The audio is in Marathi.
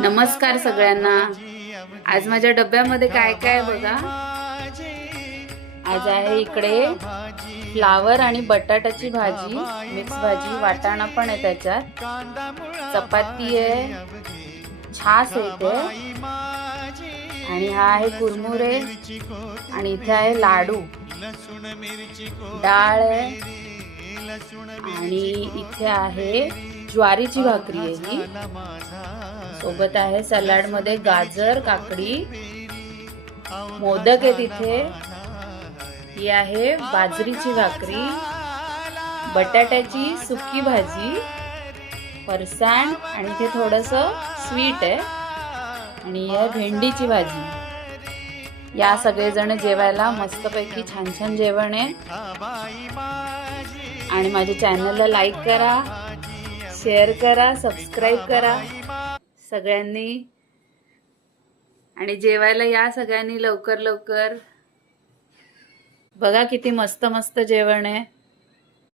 नमस्कार सगळ्यांना। आज माझ्या डब्यामध्ये काय काय बघा। आज आहे इकडे फ्लावर आणि बटाट्याची भाजी, मिक्स भाजी, वाटाणा पण आहे त्याच्यात, चपाती आहे, छास आहे इथे, आणि हा आहे कुरमुरे, आणि इथे आहे लाडू, डाळ आहे, आणि इथे आहे ज्वारीची भाकरी आहे ही, सोबत आहे सलाड मध्ये गाजर, काकडी, मोदक आहे तिथे, ही आहे बाजरीची भाकरी, बटाट्याची सुकी भाजी, फरसाण, आणि इथे थोडस स्वीट आहे, आणि ही भेंडीची भाजी। या सगळेजण जेवायला मस्तपैकी छान छान जेवण आहे। आणि माझ्या चॅनलला लाईक करा, शेअर करा, सबस्क्राईब करा सगळ्यांनी, आणि जेवायला या सगळ्यांनी लवकर लवकर। बघा किती मस्त मस्त जेवण आहे।